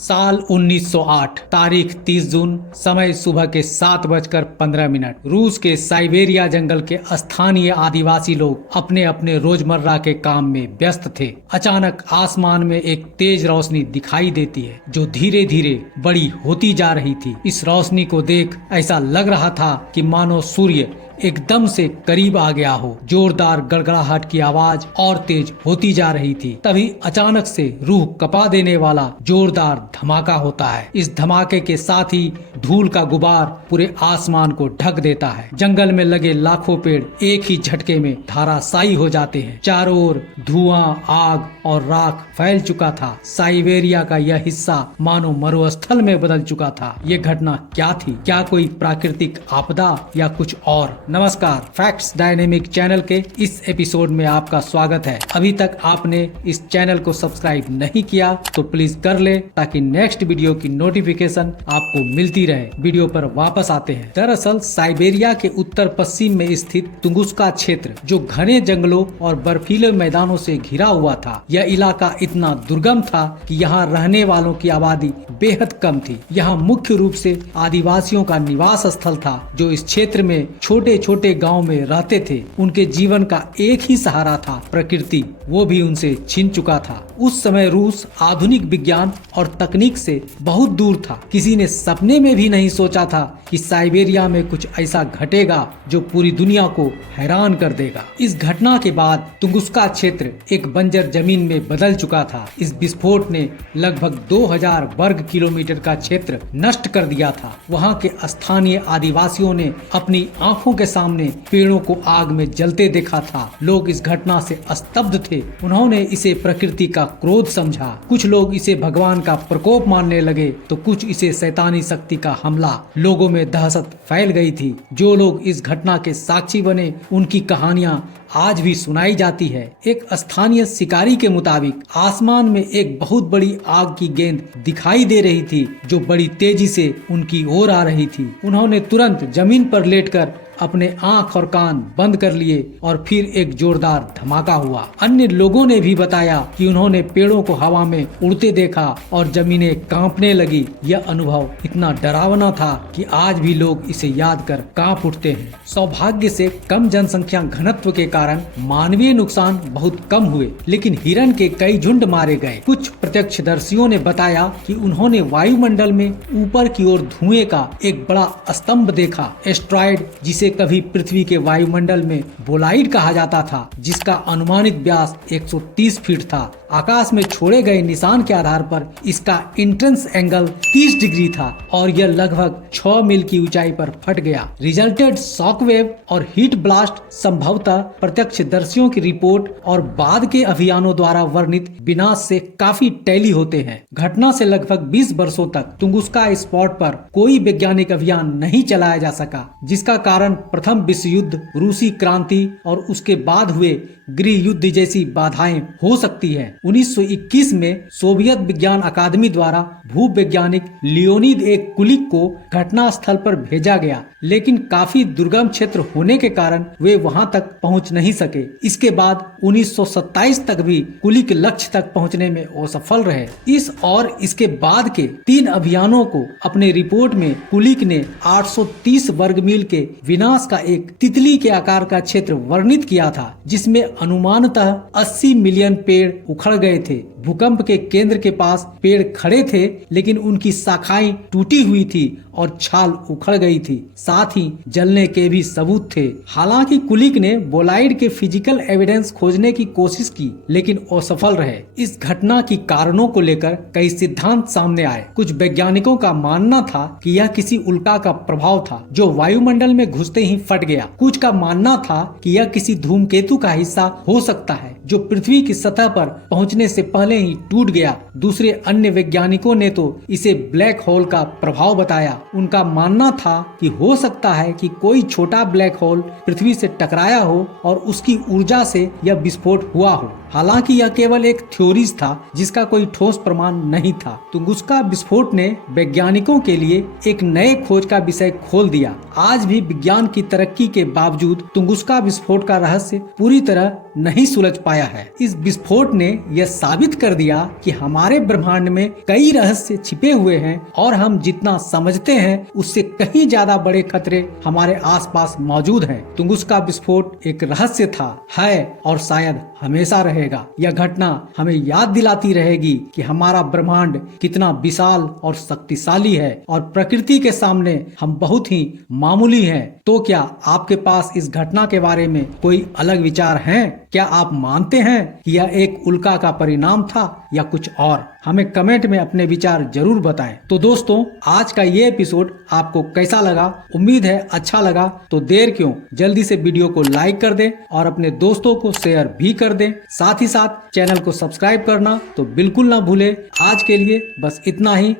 साल 1908, तारीख 30 जून, समय सुबह के 7:15। रूस के साइबेरिया जंगल के स्थानीय आदिवासी लोग अपने अपने रोजमर्रा के काम में व्यस्त थे। अचानक आसमान में एक तेज रोशनी दिखाई देती है जो धीरे धीरे बड़ी होती जा रही थी। इस रोशनी को देख ऐसा लग रहा था कि मानो सूर्य एकदम से करीब आ गया हो। जोरदार गड़गड़ाहट की आवाज और तेज होती जा रही थी। तभी अचानक से रूह कपा देने वाला जोरदार धमाका होता है। इस धमाके के साथ ही धूल का गुबार पूरे आसमान को ढक देता है। जंगल में लगे लाखों पेड़ एक ही झटके में धराशायी हो जाते हैं। चारों ओर धुआं, आग और राख फैल चुका था। साइबेरिया का यह हिस्सा मानो मरुस्थल में बदल चुका था। ये घटना क्या थी? क्या कोई प्राकृतिक आपदा या कुछ और? नमस्कार, फैक्ट्स डायनेमिक चैनल के इस एपिसोड में आपका स्वागत है। अभी तक आपने इस चैनल को सब्सक्राइब नहीं किया तो प्लीज कर ले ताकि नेक्स्ट वीडियो की नोटिफिकेशन आपको मिलती रहे। वीडियो पर वापस आते हैं। दरअसल साइबेरिया के उत्तर पश्चिम में स्थित तुंगुस्का क्षेत्र, जो घने जंगलों और बर्फीले मैदानों से घिरा हुआ था, यह इलाका इतना दुर्गम था कि यहाँ रहने वालों की आबादी बेहद कम थी। यहाँ मुख्य रूप से आदिवासियों का निवास स्थल था, जो इस क्षेत्र में छोटे छोटे गांव में रहते थे। उनके जीवन का एक ही सहारा था प्रकृति, वो भी उनसे छीन चुका था। उस समय रूस आधुनिक विज्ञान और तकनीक से बहुत दूर था। किसी ने सपने में भी नहीं सोचा था कि साइबेरिया में कुछ ऐसा घटेगा जो पूरी दुनिया को हैरान कर देगा। इस घटना के बाद तुंगुस्का क्षेत्र एक बंजर जमीन में बदल चुका था। इस विस्फोट ने लगभग 2000 वर्ग किलोमीटर का क्षेत्र नष्ट कर दिया था। वहाँ के स्थानीय आदिवासियों ने अपनी आंखों के सामने पेड़ों को आग में जलते देखा था। लोग इस घटना से स्तब्ध थे। उन्होंने इसे प्रकृति का क्रोध समझा। कुछ लोग इसे भगवान का प्रकोप मानने लगे तो कुछ इसे शैतानी शक्ति का हमला। लोगों में दहशत फैल गई थी। जो लोग इस घटना के साक्षी बने, उनकी कहानियां आज भी सुनाई जाती है। एक स्थानीय शिकारी के मुताबिक आसमान में एक बहुत बड़ी आग की गेंद दिखाई दे रही थी जो बड़ी तेजी से उनकी ओर आ रही थी। उन्होंने तुरंत जमीन पर लेटकर अपने आंख और कान बंद कर लिए और फिर एक जोरदार धमाका हुआ। अन्य लोगों ने भी बताया कि उन्होंने पेड़ों को हवा में उड़ते देखा और जमीनें कांपने लगी। यह अनुभव इतना डरावना था कि आज भी लोग इसे याद कर कांप उठते हैं। सौभाग्य से कम जनसंख्या घनत्व के कारण मानवीय नुकसान बहुत कम हुए, लेकिन हिरण के कई झुंड मारे गए। कुछ प्रत्यक्षदर्शियों ने बताया कि उन्होंने वायुमंडल में ऊपर की ओर धुएं का एक बड़ा स्तंभ देखा। एस्ट्रॉयड, जिसे कभी पृथ्वी के वायुमंडल में बोलाइड कहा जाता था, जिसका अनुमानित व्यास 130 फीट था। आकाश में छोड़े गए निशान के आधार पर इसका इंट्रेंस एंगल 30 डिग्री था और यह लगभग 6 मील की ऊंचाई पर फट गया। रिजल्टेड शॉकवेव और हीट ब्लास्ट संभवतः प्रत्यक्षदर्शियों की रिपोर्ट और बाद के अभियानों द्वारा वर्णित विनाश से काफी टैली होते हैं। घटना से लगभग 20 वर्षों तक तुंगुस्का स्पॉट पर कोई वैज्ञानिक अभियान नहीं चलाया जा सका, जिसका कारण प्रथम विश्व युद्ध, रूसी क्रांति और उसके बाद हुए गृह युद्ध जैसी बाधाएं हो सकती है। 1921 में सोवियत विज्ञान अकादमी द्वारा भूवैज्ञानिक लियोनिद एक कुलिक को घटना स्थल पर भेजा गया, लेकिन काफी दुर्गम क्षेत्र होने के कारण वे वहां तक पहुंच नहीं सके। इसके बाद 1927 तक भी कुलिक लक्ष्य तक पहुंचने में असफल रहे। इस और इसके बाद के 3 अभियानों को अपने रिपोर्ट में कुलिक ने 830 वर्ग मील के विनाश का एक तितली के आकार का क्षेत्र वर्णित किया था, जिसमें अनुमानतः 80 मिलियन पेड़ उखड़ गए थे। भूकंप के केंद्र के पास पेड़ खड़े थे, लेकिन उनकी शाखाएं टूटी हुई थी और छाल उखड़ गई थी। साथ ही जलने के भी सबूत थे। हालांकि कुलिक ने बोलाइड के फिजिकल एविडेंस खोजने की कोशिश की, लेकिन असफल रहे। इस घटना की कारणों को लेकर कई सिद्धांत सामने आए। कुछ वैज्ञानिकों का मानना था कि यह किसी उल्का का प्रभाव था जो वायुमंडल में घुसते ही फट गया। कुछ का मानना था कि यह किसी धूमकेतु का हिस्सा हो सकता है जो पृथ्वी की सतह पर पहुंचने से पहले ही टूट गया। दूसरे अन्य वैज्ञानिकों ने तो इसे ब्लैक होल का प्रभाव बताया। उनका मानना था कि हो सकता है कि कोई छोटा ब्लैक होल पृथ्वी से टकराया हो और उसकी ऊर्जा से यह विस्फोट हुआ हो। हालांकि यह केवल एक थ्योरीज था जिसका कोई ठोस प्रमाण नहीं था। तुंगुस्का विस्फोट ने वैज्ञानिकों के लिए एक नए खोज का विषय खोल दिया। आज भी विज्ञान की तरक्की के बावजूद तुंगुस्का विस्फोट का रहस्य पूरी तरह नहीं सुलझ पाया है। इस विस्फोट ने यह साबित कर दिया कि हमारे ब्रह्मांड में कई रहस्य छिपे हुए हैं और हम जितना समझते हैं उससे कहीं ज्यादा बड़े खतरे हमारे आसपास मौजूद हैं। तुंगुस्का विस्फोट एक रहस्य था, है और शायद हमेशा रहेगा। यह घटना हमें याद दिलाती रहेगी कि हमारा ब्रह्मांड कितना विशाल और शक्तिशाली है और प्रकृति के सामने हम बहुत ही मामूली हैं। तो क्या आपके पास इस घटना के बारे में कोई अलग विचार हैं? क्या आप मानते हैं कि यह एक उल्का का परिणाम था या कुछ और? हमें कमेंट में अपने विचार जरूर बताएं। तो दोस्तों, आज का ये एपिसोड आपको कैसा लगा? उम्मीद है अच्छा लगा। तो देर क्यों, जल्दी से वीडियो को लाइक कर दें और अपने दोस्तों को शेयर भी कर दें। साथ ही साथ चैनल को सब्सक्राइब करना तो बिल्कुल ना भूले। आज के लिए बस इतना ही।